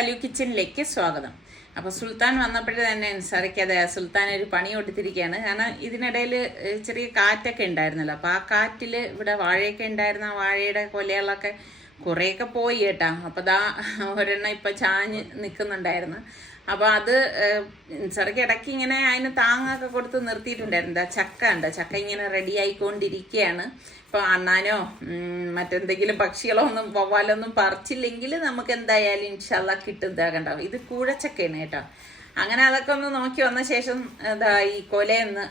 സലു കിച്ചണിലേക്ക് സ്വാഗതം. അപ്പോൾ സുൽത്താൻ വന്നപ്പോഴേ തന്നെ നിസാറിക്കതെ സുൽത്താൻ ഒരു പണി കൊടുത്തിരിക്കുകയാണ്. കാരണം ഇതിനിടയിൽ ചെറിയ കാറ്റൊക്കെ ഉണ്ടായിരുന്നല്ലോ. അപ്പോൾ ആ കാറ്റിൽ ഇവിടെ വാഴയൊക്കെ ഉണ്ടായിരുന്ന ആ വാഴയുടെ കൊലകളൊക്കെ കുറേയൊക്കെ പോയി കേട്ടാ. അപ്പോൾ ദാ ഒരെണ്ണം ഇപ്പം ചാഞ്ഞ് നിൽക്കുന്നുണ്ടായിരുന്നു. അപ്പോൾ അത് നിസാറിക്ക് ഇടയ്ക്ക് ഇങ്ങനെ അതിന് താങ്ങൊക്കെ കൊടുത്ത് നിർത്തിയിട്ടുണ്ടായിരുന്നു. ചക്ക ഉണ്ട്, ചക്ക ഇങ്ങനെ റെഡി ആയിക്കൊണ്ടിരിക്കുകയാണ്. ഇപ്പോൾ അണ്ണാനോ മറ്റെന്തെങ്കിലും പക്ഷികളോ ഒന്നും വവ്വാലൊന്നും പറിച്ചില്ലെങ്കിൽ നമുക്ക് എന്തായാലും ഇൻഷാല്ലാ കിട്ടുന്നതാകണ്ടാവും. ഇത് കൂഴച്ചക്കയാണ് കേട്ടോ. അങ്ങനെ അതൊക്കെ ഒന്ന് നോക്കി വന്ന ശേഷം ഇതാ ഈ കൊലയൊന്ന്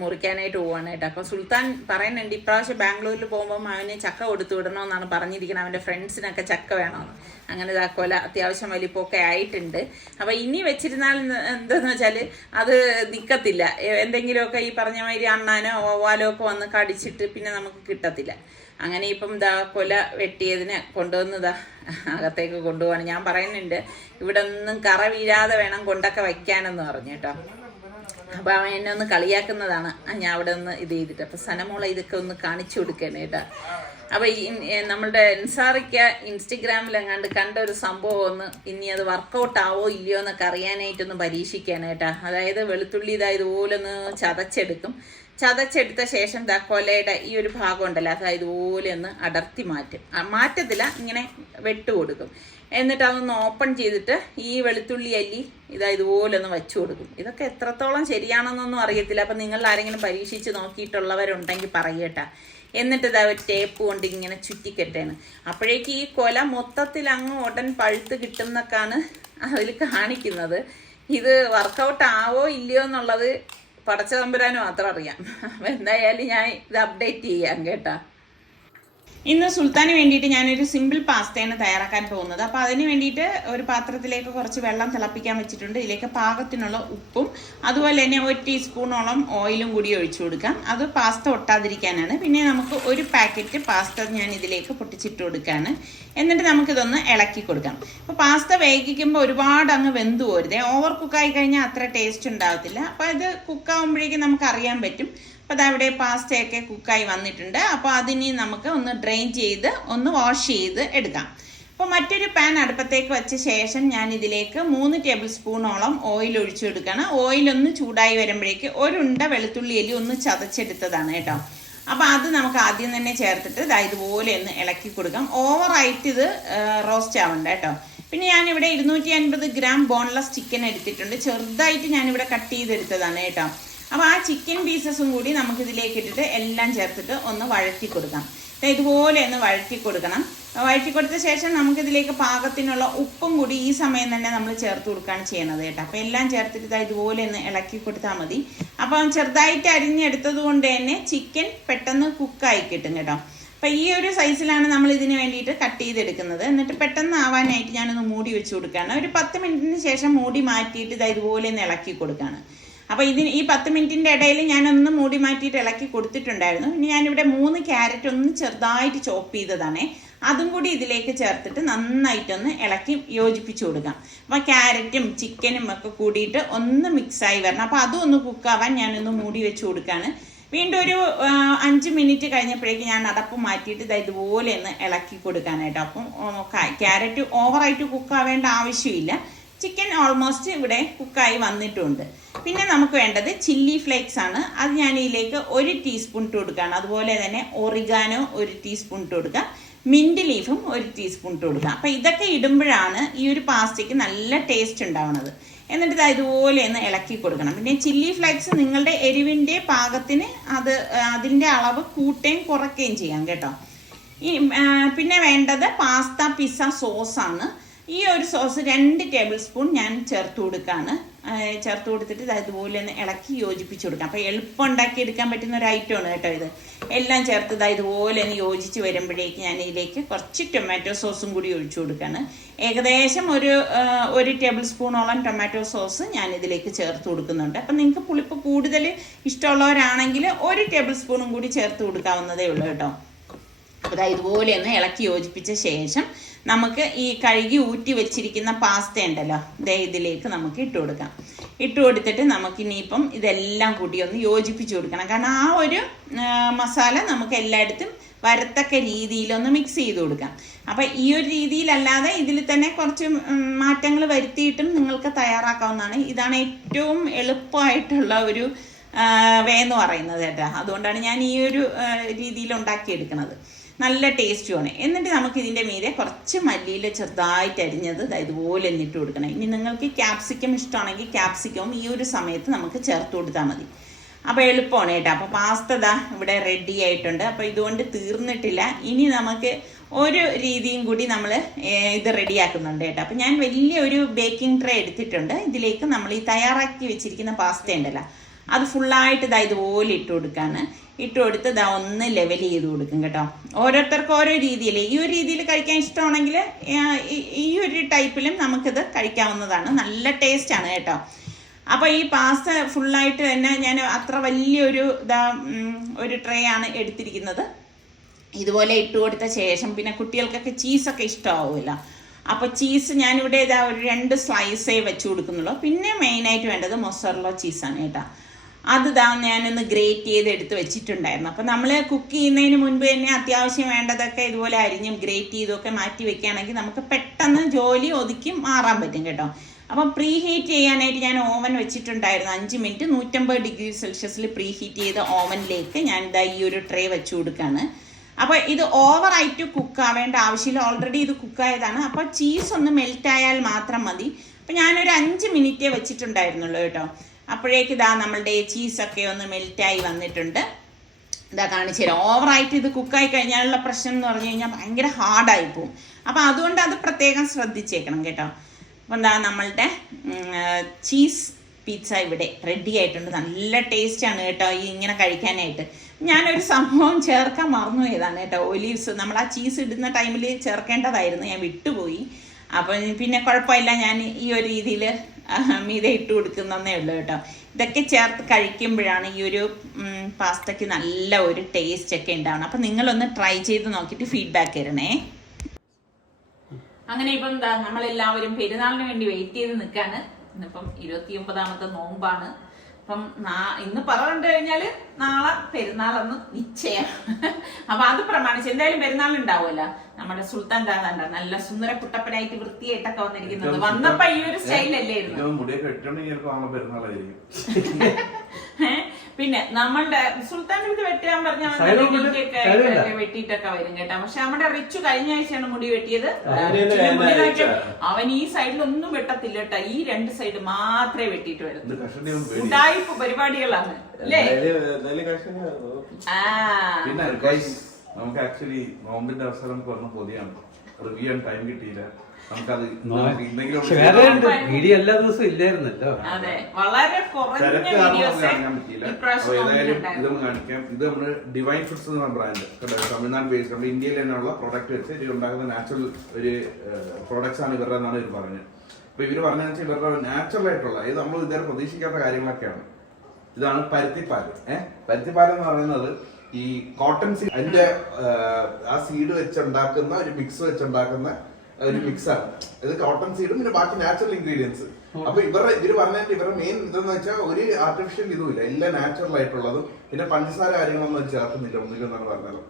മുറിക്കാനായിട്ട് പോവാണ് കേട്ടോ. അപ്പോൾ സുൽത്താൻ പറയുന്നുണ്ട് ഇപ്രാവശ്യം ബാംഗ്ലൂരിൽ പോകുമ്പോൾ അവന് ചക്ക കൊടുത്തു വിടണമെന്നാണ് പറഞ്ഞിരിക്കുന്നത്. അവൻ്റെ ഫ്രണ്ട്സിനൊക്കെ ചക്ക വേണമെന്ന്. അങ്ങനെ ഇതാ കൊല അത്യാവശ്യം വലിപ്പമൊക്കെ ആയിട്ടുണ്ട്. അപ്പോൾ ഇനി വെച്ചിരുന്നാൽ എന്താണെന്ന് വെച്ചാൽ അത് നിൽക്കത്തില്ല. എന്തെങ്കിലുമൊക്കെ ഈ പറഞ്ഞ മാതിരി അണ്ണാനോ വവ്വാലോ ഒക്കെ വന്ന് കടിച്ചിട്ട് പിന്നെ നമുക്ക് കിട്ടത്തില്ല. അങ്ങനെ ഇപ്പം ഇതാ കൊല വെട്ടിയതിന് കൊണ്ടുവന്നതാ അകത്തേക്ക് കൊണ്ടുപോവാണ്. ഞാൻ പറയുന്നുണ്ട് ഇവിടെ ഒന്നും കറ വീഴാതെ വേണം കൊണ്ടൊക്കെ വയ്ക്കാനെന്ന് പറഞ്ഞു കേട്ടോ. അപ്പോൾ അവൻ എന്നെ ഒന്ന് കളിയാക്കുന്നതാണ് ഞാൻ അവിടെ ഒന്ന് ഇത് ചെയ്തിട്ട്. അപ്പോൾ സനമോളെ ഇതൊക്കെ ഒന്ന് കാണിച്ചു കൊടുക്കണം കേട്ടോ. അപ്പോൾ ഈ നമ്മളുടെ നിസാറിക്ക ഇൻസ്റ്റഗ്രാമിൽ എങ്ങാണ്ട് കണ്ട ഒരു സംഭവം ഒന്ന് ഇനി അത് വർക്കൗട്ട് ആവോ ഇല്ലയോ എന്നൊക്കെ അറിയാനായിട്ടൊന്ന് പരീക്ഷിക്കുകയാണ് കേട്ടോ. അതായത് വെളുത്തുള്ളി ഇതുപോലെ ഒന്ന് ചതച്ചെടുത്ത ശേഷം കൊലയുടെ ഈ ഒരു ഭാഗം ഉണ്ടല്ലോ അത് ഇതുപോലെ ഒന്ന് അടർത്തി മാറ്റത്തില്ല, ഇങ്ങനെ വെട്ടുകൊടുക്കും. എന്നിട്ട് അതൊന്ന് ഓപ്പൺ ചെയ്തിട്ട് ഈ വെളുത്തുള്ളി അല്ലി ഇതുപോലെ ഒന്ന് വെച്ചു കൊടുക്കും. ഇതൊക്കെ എത്രത്തോളം ശരിയാണെന്നൊന്നും അറിയത്തില്ല. അപ്പം നിങ്ങൾ ആരെങ്കിലും പരീക്ഷിച്ച് നോക്കിയിട്ടുള്ളവരുണ്ടെങ്കിൽ പറയട്ടാ. എന്നിട്ട് ഒരു ടേപ്പ് കൊണ്ട് ഇങ്ങനെ ചുറ്റിക്കെട്ടാണ്. അപ്പോഴേക്ക് ഈ കൊല മൊത്തത്തിൽ അങ്ങ് ഉടൻ പഴുത്ത് കിട്ടും എന്നൊക്കെയാണ് അതിൽ കാണിക്കുന്നത്. ഇത് വർക്കൗട്ട് ആവോ ഇല്ലയോ എന്നുള്ളത് പടച്ച തമ്പുരാന് മാത്രം അറിയാം. അപ്പം എന്തായാലും ഞാൻ ഇത് അപ്ഡേറ്റ് ചെയ്യാം കേട്ടാ. ഇന്ന് സുൽത്താന് വേണ്ടിയിട്ട് ഞാനൊരു സിമ്പിൾ പാസ്തയാണ് തയ്യാറാക്കാൻ പോകുന്നത്. അപ്പോൾ അതിന് വേണ്ടിയിട്ട് ഒരു പാത്രത്തിലേക്ക് കുറച്ച് വെള്ളം തിളപ്പിക്കാൻ വെച്ചിട്ടുണ്ട്. ഇതിലേക്ക് പാകത്തിനുള്ള ഉപ്പും അതുപോലെ തന്നെ 1 ടീസ്പൂണോളം ഓയിലും കൂടി ഒഴിച്ചു കൊടുക്കാം. അത് പാസ്ത ഒട്ടാതിരിക്കാനാണ്. പിന്നെ നമുക്ക് ഒരു പാക്കറ്റ് പാസ്ത ഞാൻ ഇതിലേക്ക് പൊട്ടിച്ചിട്ട് കൊടുക്കുകയാണ്. എന്നിട്ട് നമുക്കിതൊന്ന് ഇളക്കി കൊടുക്കാം. അപ്പോൾ പാസ്ത വേവിക്കുമ്പോൾ ഒരുപാട് അങ്ങ് വെന്ത് പോരുതേ. ഓവർ കുക്കായി കഴിഞ്ഞാൽ അത്ര ടേസ്റ്റ് ഉണ്ടാകത്തില്ല. അപ്പോൾ ഇത് കുക്കാവുമ്പോഴേക്കും നമുക്ക് അറിയാൻ പറ്റും. അപ്പോൾ അതവിടെ പാസ്തയൊക്കെ കുക്കായി വന്നിട്ടുണ്ട്. അപ്പോൾ അതിനി നമുക്ക് ഒന്ന് ഡ്രെയിൻ ചെയ്ത് ഒന്ന് വാഷ് ചെയ്ത് എടുക്കാം. അപ്പോൾ മറ്റൊരു പാൻ അടുപ്പത്തേക്ക് വെച്ച ശേഷം ഞാൻ ഇതിലേക്ക് 3 ടേബിൾ സ്പൂണോളം ഓയിൽ ഒഴിച്ചു കൊടുക്കുകയാണ്. ഓയിലൊന്ന് ചൂടായി വരുമ്പോഴേക്ക് ഒരുണ്ട വെളുത്തുള്ളി എല്ലി ഒന്ന് ചതച്ചെടുത്തതാണ് കേട്ടോ. അപ്പോൾ അത് നമുക്ക് ആദ്യം തന്നെ ചേർത്തിട്ട് ഇതുപോലെ ഒന്ന് ഇളക്കി കൊടുക്കാം. ഓവറായിട്ട് ഇത് റോസ്റ്റ് ആവണ്ട കേട്ടോ. പിന്നെ ഞാനിവിടെ 250 ഗ്രാം ബോൺലെസ് ചിക്കൻ എടുത്തിട്ടുണ്ട്. ചെറുതായിട്ട് ഞാനിവിടെ കട്ട് ചെയ്തെടുത്തതാണ് കേട്ടോ. അപ്പോൾ ആ ചിക്കൻ പീസസും കൂടി നമുക്കിതിലേക്ക് ഇട്ടിട്ട് എല്ലാം ചേർത്തിട്ട് ഒന്ന് വഴറ്റി കൊടുക്കാം. ഇതുപോലെ ഒന്ന് വഴറ്റി കൊടുക്കണം. വഴറ്റി കൊടുത്ത ശേഷം നമുക്കിതിലേക്ക് പാകത്തിനുള്ള ഉപ്പും കൂടി ഈ സമയം തന്നെ നമ്മൾ ചേർത്ത് കൊടുക്കുകയാണ് ചെയ്യണത് കേട്ടോ. അപ്പോൾ എല്ലാം ചേർത്തിട്ട് ഇതുപോലെ ഒന്ന് ഇളക്കി കൊടുത്താൽ മതി. അപ്പം ചെറുതായിട്ട് അരിഞ്ഞെടുത്തത് കൊണ്ട് തന്നെ ചിക്കൻ പെട്ടെന്ന് കുക്കായി കിട്ടും കേട്ടോ. അപ്പോൾ ഈ ഒരു സൈസിലാണ് നമ്മൾ ഇതിന് വേണ്ടിയിട്ട് കട്ട് ചെയ്തെടുക്കുന്നത്. എന്നിട്ട് പെട്ടെന്ന് ആവാനായിട്ട് ഞാനൊന്ന് മൂടി വെച്ച് കൊടുക്കുകയാണ്. ഒരു 10 മിനിറ്റിന് ശേഷം മൂടി മാറ്റിയിട്ട് ഇതുപോലെ ഒന്ന് ഇളക്കി കൊടുക്കുകയാണ്. അപ്പോൾ ഈ 10 മിനിറ്റിൻ്റെ ഇടയിൽ ഞാനൊന്ന് മൂടി മാറ്റിയിട്ട് ഇളക്കി കൊടുത്തിട്ടുണ്ടായിരുന്നു. പിന്നെ ഞാനിവിടെ 3 ക്യാരറ്റ് ഒന്ന് ചെറുതായിട്ട് ചോപ്പ് ചെയ്തതാണേ. അതും കൂടി ഇതിലേക്ക് ചേർത്തിട്ട് നന്നായിട്ടൊന്ന് ഇളക്കി യോജിപ്പിച്ച് കൊടുക്കാം. അപ്പോൾ ക്യാരറ്റും ചിക്കനും ഒക്കെ കൂടിയിട്ട് ഒന്ന് മിക്സായി വരണം. അപ്പോൾ അതും ഒന്ന് കുക്കാവാൻ ഞാനൊന്ന് മൂടി വെച്ച് കൊടുക്കുകയാണ്. വീണ്ടും ഒരു 5 മിനിറ്റ് കഴിഞ്ഞപ്പോഴേക്ക് ഞാൻ അടപ്പ് മാറ്റിയിട്ട് ഇതുപോലെ ഒന്ന് ഇളക്കി കൊടുക്കാനായിട്ട്. അപ്പം ക്യാരറ്റ് ഓവറായിട്ട് കുക്കാവേണ്ട ആവശ്യമില്ല. ചിക്കൻ ഓൾമോസ്റ്റ് ഇവിടെ കുക്കായി വന്നിട്ടുണ്ട്. പിന്നെ നമുക്ക് വേണ്ടത് ചില്ലി ഫ്ലേക്സ് ആണ്. അത് ഞാൻ ഇതിലേക്ക് 1 ടീസ്പൂൺ ഇട്ട് കൊടുക്കുകയാണ്. അതുപോലെ തന്നെ ഒറിഗാനോ 1 ടീസ്പൂൺ ഇട്ട് കൊടുക്കുക. മിൻറ്റ് ലീഫും 1 ടീസ്പൂൺ ഇട്ട് കൊടുക്കുക. അപ്പോൾ ഇതൊക്കെ ഇടുമ്പോഴാണ് ഈ ഒരു പാസ്തയ്ക്ക് നല്ല ടേസ്റ്റ് ഉണ്ടാവുന്നത്. എന്നിട്ട് ഇതുപോലെ ഒന്ന് ഇളക്കി കൊടുക്കണം. പിന്നെ ചില്ലി ഫ്ലേക്സ് നിങ്ങളുടെ എരിവിൻ്റെ പാകത്തിന് അതിൻ്റെ അളവ് കൂട്ടുകയും കുറയ്ക്കുകയും ചെയ്യാം കേട്ടോ. പിന്നെ വേണ്ടത് പാസ്ത പിസ്സ സോസാണ്. ഈ ഒരു സോസ് 2 ടേബിൾ സ്പൂൺ ഞാൻ ചേർത്ത് കൊടുക്കുകയാണ്. ചേർത്ത് കൊടുത്തിട്ട് ഇതുപോലെ ഒന്ന് ഇളക്കി യോജിപ്പിച്ച് കൊടുക്കാം. അപ്പോൾ എളുപ്പം ഉണ്ടാക്കിയെടുക്കാൻ പറ്റുന്ന ഒരു ഐറ്റമാണ് കേട്ടോ ഇത്. എല്ലാം ചേർത്ത് ഇതുപോലെ ഒന്ന് യോജിച്ച് വരുമ്പോഴേക്ക് ഞാൻ ഇതിലേക്ക് കുറച്ച് ടൊമാറ്റോ സോസും കൂടി ഒഴിച്ചു കൊടുക്കുകയാണ്. ഏകദേശം ഒരു ടേബിൾ സ്പൂണോളം ടൊമാറ്റോ സോസ് ഞാൻ ഇതിലേക്ക് ചേർത്ത് കൊടുക്കുന്നുണ്ട്. അപ്പം നിങ്ങൾക്ക് പുളിപ്പ് കൂടുതൽ ഇഷ്ടമുള്ളവരാണെങ്കിൽ 1 ടേബിൾ സ്പൂണും കൂടി ചേർത്ത് കൊടുക്കാവുന്നതേ ഉള്ളൂ കേട്ടോ. അപ്പോൾ ഇതുപോലെ ഒന്ന് ഇളക്കി യോജിപ്പിച്ച ശേഷം നമുക്ക് ഈ കഴുകി ഊറ്റി വെച്ചിരിക്കുന്ന പാസ്ത ഉണ്ടല്ലോ ഇതിലേക്ക് നമുക്ക് ഇട്ട് കൊടുക്കാം. ഇട്ട് കൊടുത്തിട്ട് നമുക്ക് ഇനിയിപ്പം ഇതെല്ലാം കൂട്ടി ഒന്ന് യോജിപ്പിച്ച് കൊടുക്കണം. കാരണം ആ ഒരു മസാല നമുക്ക് എല്ലായിടത്തും വരത്തക്ക രീതിയിലൊന്ന് മിക്സ് ചെയ്ത് കൊടുക്കാം. അപ്പം ഈ ഒരു രീതിയിലല്ലാതെ ഇതിൽ തന്നെ കുറച്ച് മാറ്റങ്ങൾ വരുത്തിയിട്ടും നിങ്ങൾക്ക് തയ്യാറാക്കാവുന്നതാണ്. ഇതാണ് ഏറ്റവും എളുപ്പമായിട്ടുള്ള ഒരു വേ എന്ന് പറയുന്നത് കേട്ടോ. അതുകൊണ്ടാണ് ഞാൻ ഈ ഒരു രീതിയിൽ ഉണ്ടാക്കിയെടുക്കുന്നത്. നല്ല ടേസ്റ്റുമാണ്. എന്നിട്ട് നമുക്ക് ഇതിൻ്റെ മീതെ കുറച്ച് മല്ലിയിൽ ചെറുതായിട്ട് അരിഞ്ഞത് ഇതുപോലെ എന്നിട്ട് കൊടുക്കണം. ഇനി നിങ്ങൾക്ക് ക്യാപ്സിക്കം ഇഷ്ടമാണെങ്കിൽ ക്യാപ്സിക്കവും ഈ ഒരു സമയത്ത് നമുക്ക് ചേർത്ത് കൊടുത്താൽ മതി. അപ്പോൾ എളുപ്പമാണ് കേട്ടോ. അപ്പോൾ പാസ്ത ഇവിടെ റെഡി ആയിട്ടുണ്ട്. അപ്പോൾ ഇതുകൊണ്ട് തീർന്നിട്ടില്ല. ഇനി നമുക്ക് ഒരു രീതിയും കൂടി നമ്മൾ ഇത് റെഡിയാക്കുന്നുണ്ട് കേട്ടോ. അപ്പോൾ ഞാൻ വലിയൊരു ബേക്കിംഗ് ട്രേ എടുത്തിട്ടുണ്ട്. ഇതിലേക്ക് നമ്മൾ ഈ തയ്യാറാക്കി വെച്ചിരിക്കുന്ന പാസ്ത ഉണ്ടല്ലോ, അത് ഫുള്ളായിട്ട് ഇതുപോലെ ഇട്ട് കൊടുക്കാണ്. ഇട്ട് കൊടുത്ത് ഒന്ന് ലെവൽ ചെയ്ത് കൊടുക്കും കേട്ടോ. ഓരോരുത്തർക്കും ഓരോ രീതിയിൽ, ഈ ഒരു രീതിയിൽ കഴിക്കാൻ ഇഷ്ടമാണെങ്കിൽ ഈ ഒരു ടൈപ്പിലും നമുക്കിത് കഴിക്കാവുന്നതാണ്. നല്ല ടേസ്റ്റാണ് കേട്ടോ. അപ്പോൾ ഈ പാസ്ത ഫുള്ളായിട്ട് തന്നെ ഞാൻ അത്ര വലിയൊരു ഒരു ട്രേ ആണ് എടുത്തിരിക്കുന്നത്. ഇതുപോലെ ഇട്ട് കൊടുത്ത ശേഷം പിന്നെ കുട്ടികൾക്കൊക്കെ ചീസൊക്കെ ഇഷ്ടമാവുമല്ലോ. അപ്പോൾ ചീസ് ഞാനിവിടെ ഒരു 2 സ്ലൈസേ വെച്ച് കൊടുക്കുന്നുള്ളൂ. പിന്നെ മെയിനായിട്ട് വേണ്ടത് മൊസറല്ല ചീസാണ് കേട്ടോ. അത് ഞാനൊന്ന് ഗ്രേറ്റ് ചെയ്ത് എടുത്ത് വെച്ചിട്ടുണ്ടായിരുന്നു. അപ്പം നമ്മൾ കുക്ക് ചെയ്യുന്നതിന് മുൻപ് തന്നെ അത്യാവശ്യം വേണ്ടതൊക്കെ ഇതുപോലെ അരിഞ്ഞും ഗ്രേറ്റ് ചെയ്തൊക്കെ മാറ്റി വെക്കുകയാണെങ്കിൽ നമുക്ക് പെട്ടെന്ന് ജോലി ഒതുക്കി മാറാൻ പറ്റും കേട്ടോ. അപ്പം പ്രീ ഹീറ്റ് ചെയ്യാനായിട്ട് ഞാൻ ഓവൻ വെച്ചിട്ടുണ്ടായിരുന്നു. 5 മിനിറ്റ് 150 ഡിഗ്രി സെൽഷ്യസിൽ പ്രീ ഹീറ്റ് ചെയ്ത ഓവനിലേക്ക് ഞാൻ ഈ ഒരു ട്രേ വെച്ച് കൊടുക്കുകയാണ്. അപ്പോൾ ഇത് ഓവറായിട്ട് കുക്കാവേണ്ട ആവശ്യമില്ല. ഓൾറെഡി ഇത് കുക്കായതാണ്. അപ്പോൾ ചീസ് ഒന്ന് മെൽറ്റായാൽ മാത്രം മതി. അപ്പം ഞാനൊരു 5 മിനിറ്റേ വെച്ചിട്ടുണ്ടായിരുന്നുള്ളൂ കേട്ടോ. അപ്പോഴേക്ക് നമ്മളുടെ ചീസൊക്കെ ഒന്ന് മെൽറ്റായി വന്നിട്ടുണ്ട്. കാണിച്ചു തരാം. ഓവറായിട്ട് ഇത് കുക്കായി കഴിഞ്ഞാലുള്ള പ്രശ്നം എന്ന് പറഞ്ഞു കഴിഞ്ഞാൽ ഭയങ്കര ഹാർഡായി പോവും. അപ്പം അതുകൊണ്ട് അത് പ്രത്യേകം ശ്രദ്ധിച്ചേക്കണം കേട്ടോ. അപ്പം നമ്മളുടെ ചീസ് പിസ്സ ഇവിടെ റെഡി ആയിട്ടുണ്ട്. നല്ല ടേസ്റ്റാണ് കേട്ടോ ഇങ്ങനെ കഴിക്കാനായിട്ട്. ഞാനൊരു സംഭവം ചേർക്കാൻ മറന്നു പോയതാണ് കേട്ടോ. ഒലീവ്സ് നമ്മൾ ആ ചീസ് ഇടുന്ന ടൈമിൽ ചേർക്കേണ്ടതായിരുന്നു, ഞാൻ വിട്ടുപോയി. അപ്പം പിന്നെ കുഴപ്പമില്ല, ഞാൻ ഈ ഒരു രീതിയിൽ മീതെ ഇട്ട് കൊടുക്കുന്നതേ ഉള്ളൂ കേട്ടോ. ഇതൊക്കെ ചേർത്ത് കഴിക്കുമ്പോഴാണ് ഈ ഒരു പാസ്തയ്ക്ക് നല്ല ഒരു ടേസ്റ്റ് ഒക്കെ ഉണ്ടാവണം. അപ്പം നിങ്ങളൊന്ന് ട്രൈ ചെയ്ത് നോക്കിയിട്ട് ഫീഡ്ബാക്ക് തരണേ. അങ്ങനെ ഇപ്പം നമ്മളെല്ലാവരും പെരുന്നാളിന് വേണ്ടി വെയിറ്റ് ചെയ്ത് നിൽക്കാണ്. ഇന്നിപ്പം 29ാമത്തെ നോമ്പാണ്. അപ്പം ഇന്ന് പറഞ്ഞു കഴിഞ്ഞാല് നാളെ പെരുന്നാളെന്ന് നിശ്ചയം. അപ്പൊ അത് പ്രമാണിച്ച് എന്തായാലും പെരുന്നാൾ ഉണ്ടാവുമല്ലോ. നമ്മുടെ സുൽത്താൻ ദാദാണ്ട നല്ല സുന്ദര കുട്ടപ്പനായിട്ട് വൃത്തിയായിട്ടൊക്കെ വന്നിരിക്കുന്നത്. വന്നപ്പോ ഈ ഒരു സ്റ്റൈലല്ലായിരുന്നു. പിന്നെ നമ്മളുടെ സുൽത്താൻ ഇത് വെട്ടാൻ പറഞ്ഞാൽ വെട്ടിയിട്ടൊക്കെ വരും കേട്ടോ. പക്ഷെ നമ്മുടെ റിച്ചു കഴിഞ്ഞ ആഴ്ചയാണ് മുടി വെട്ടിയത്. അവൻ ഈ സൈഡിലൊന്നും വെട്ടത്തില്ല കേട്ടോ. ഈ 2 സൈഡ് മാത്രമേ വെട്ടിയിട്ട് വരുന്നു. ഉടായിപ്പ് പരിപാടികളാണ് അല്ലേ? നമുക്ക് ആക്ച്വലി നോമ്പിന്റെ അവസരം പറഞ്ഞ പൊതിയാണ്. റിവ്യൂ ചെയ്യാൻ ടൈം കിട്ടിയില്ല. വീഡിയോ എല്ലാ ദിവസവും ഇല്ലായിരുന്നല്ലോ. ഇതൊന്നും കാണിക്കാം. ഇത് നമ്മള് ഡിവൈൻ ഫുഡ്സ് എന്ന ബ്രാൻഡ് തമിഴ്നാട് ബേസ്ഡ് നമ്മുടെ ഇന്ത്യയിൽ തന്നെയുള്ള പ്രൊഡക്റ്റ് വെച്ച് ഇവർ ഉണ്ടാക്കുന്ന നാച്ചുറൽ ഒരു പ്രോഡക്ട്സ് ആണ് ഇവരുടെ എന്നാണ് ഇവർ പറഞ്ഞത്. അപ്പൊ ഇവര് പറഞ്ഞതെന്ന് വെച്ചാൽ ഇവരുടെ നാച്ചുറൽ ആയിട്ടുള്ള ഇത് നമ്മൾ ഇതുവരെ പ്രതീക്ഷിക്കാത്ത കാര്യങ്ങളൊക്കെയാണ്. ഇതാണ് പരുത്തിപ്പാൽ. പരുത്തിപ്പാൽ എന്ന് പറയുന്നത് ഈ കോട്ടൺ സീഡ് അതിന്റെ ആ സീഡ് വെച്ചുണ്ടാക്കുന്ന ഒരു മിക്സ് വെച്ചുണ്ടാക്കുന്ന ഒരു മിക്സ് ആണ്. ഇത് കോട്ടൺ സീഡും പിന്നെ ബാക്കി നാച്ചുറൽ ഇൻഗ്രീഡിയൻസ്. അപ്പൊ ഇവര് പറഞ്ഞിട്ട് ഇവരുടെ മെയിൻ ഇതെന്ന് വെച്ചാൽ ഒരു ആർട്ടിഫിഷ്യൽ ഇതുമില്ല, എല്ലാം നാച്ചുറൽ ആയിട്ടുള്ളതും പിന്നെ പഞ്ചസാര കാര്യങ്ങളൊന്നും ചേർക്കുന്നില്ല ഒന്നില്ലെന്നാണ് പറഞ്ഞത്.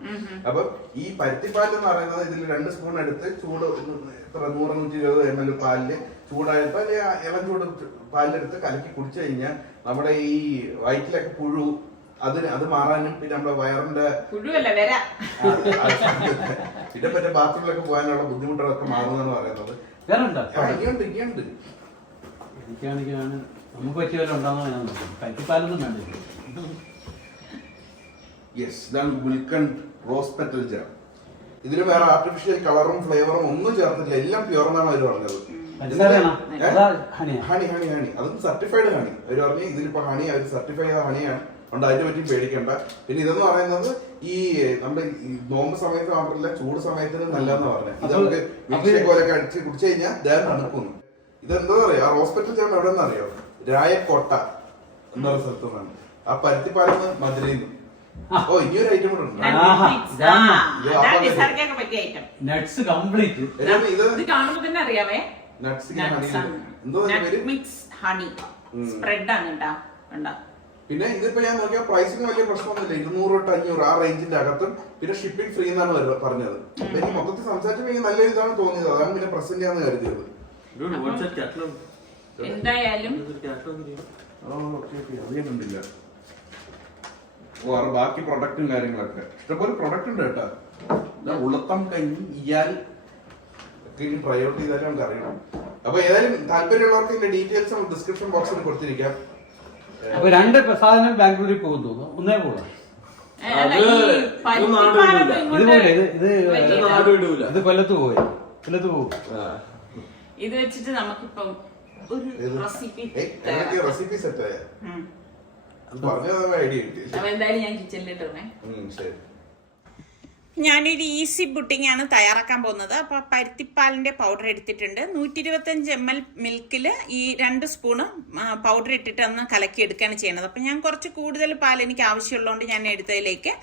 അപ്പൊ ഈ പരുത്തിപ്പാൽ എന്ന് പറയുന്നത് ഇതിൽ 2 സ്പൂൺ എടുത്ത് ചൂട് 100-120 ml പാലില് ചൂടായപ്പോ ഇളം ചൂട് പാലിലെടുത്ത് കലക്കി കുടിച്ചു കഴിഞ്ഞാൽ നമ്മുടെ ഈ വയറ്റിലൊക്കെ പുഴു അത് മാറാനും പിന്നെ നമ്മുടെ വയറിന്റെ പിന്നെ മറ്റേ ബാത്റൂമിലൊക്കെ പോകാനുള്ള ബുദ്ധിമുട്ടുകളൊക്കെ മാറുമെന്നാണ് പറയുന്നത്. നമുക്ക് പറ്റിയവരുണ്ടാവുന്ന പരുത്തിപ്പാലൊന്നും വേണ്ട. യെസ്, ഇതാണ് ഗുൽക്കണ്ട് റോസ് പെറ്റൽ ജാം. ഇതിന് വേറെ ആർട്ടിഫിഷ്യൽ കളറും ഫ്ലേവറും ഒന്നും ചേർത്തില്ല, എല്ലാം പ്യുവറെന്നാണ് അവർ പറഞ്ഞത്. ഹണി അതും സർട്ടിഫൈഡ് ഹണി. അവർ പറഞ്ഞു ഇതിലിപ്പോ ഹണി അവർ സർട്ടിഫൈ ചെയ്ത ഹണിയാണ്, അതുകൊണ്ട് അതിനെ പറ്റി പേടിക്കണ്ട. പിന്നെ ഇതെന്ന് പറയുന്നത് ഈ നമ്മുടെ നോമ്പ് സമയത്ത് മാത്രമല്ല ചൂട് സമയത്തിന് നല്ലതെന്ന് പറഞ്ഞത്. ഇത് നമുക്ക് മിക്സിയെ പോലൊക്കെ അടിച്ച് കുടിച്ചു കഴിഞ്ഞാൽ ദേഹം തണുക്കുന്നു. ഇതെന്താ പറയാ, ആ ഹോസ്പിറ്റൽ ജാം എവിടെ നിന്ന് അറിയോ? രായക്കോട്ട എന്നുള്ള സ്ഥലത്ത് നിന്നാണ്. ആ പരുത്തിപ്പാലെന്ന് മധുരയിൽ നിന്ന്. ഓ, ഇനിയൊരു ഐറ്റം കൂടെ ഉണ്ട്. ഇത് കാണുമ്പോ തന്നെ അറിയാവേ. നട്ട്സ് എന്തോ മിക്സ് ഹണി സ്പ്രെഡ് ആണ് കേട്ടാ കണ്ട. പിന്നെ ഇതിപ്പോ ഞാൻ നോക്കിയാൽ പ്രൈസിന് വലിയ പ്രശ്നമൊന്നുമില്ല, 200 to 500 ആ റേഞ്ചിന്റെ അകത്തും, പിന്നെ ഷിപ്പിംഗ് ഫ്രീ എന്നാണ് പറഞ്ഞത്. അപ്പൊ എനിക്ക് മൊത്തത്തിൽ സംസാരിച്ചപ്പോൾ നല്ല ഇതാണ് തോന്നിയത്, അതാണ് പിന്നെ പ്രസന്റ് ചെയ്യാന്ന് കരുതിയത്. എന്തായാലും അറിയുന്നുണ്ടില്ല ബാക്കി പ്രൊഡക്റ്റും കാര്യങ്ങളൊക്കെ ഇഷ്ടംപോലെ പ്രൊഡക്റ്റ് ഉണ്ട് കേട്ടോ. ഉള്ളത്തം കഞ്ഞി ഇയാൽ ഒക്കെ ഇനി ട്രൈ ഔട്ട് ചെയ്താലും നമുക്ക് അറിയണം. അപ്പൊ ഏതായാലും താല്പര്യമുള്ളവർക്ക് ഇതിന്റെ ഡീറ്റെയിൽസ് ഡിസ്ക്രിപ്ഷൻ ബോക്സിൽ കൊടുത്തിരിക്കാം. അപ്പൊ 2 സാധനം ബാംഗ്ലൂരിൽ പോകും തോന്നുന്നു, ഒന്നേ പോകും ഇതുപോലെ. ഇത് കൊല്ലത്ത് പോകും. ഇത് വെച്ചിട്ട് നമുക്കിപ്പം ഒരു റെസിപ്പി സെറ്റ് ആയ ഐഡിയ കിട്ടി. എന്തായാലും ഞാൻ കിച്ചണിലിട്ടേ. ശരി, ഞാനൊരു ഈസി പുഡിംഗ് ആണ് തയ്യാറാക്കാൻ പോകുന്നത്. അപ്പോൾ പരുത്തിപ്പാലിൻ്റെ പൗഡർ എടുത്തിട്ടുണ്ട്. 125 ml മിൽക്കിൽ ഈ 2 സ്പൂണ് പൗഡർ ഇട്ടിട്ട് ഒന്ന് കലക്കി എടുക്കുകയാണ് ചെയ്യുന്നത്. അപ്പോൾ ഞാൻ കുറച്ച് കൂടുതൽ പാൽ എനിക്ക് ആവശ്യമുള്ളതുകൊണ്ട് ഞാൻ എടുത്തതിലേക്ക്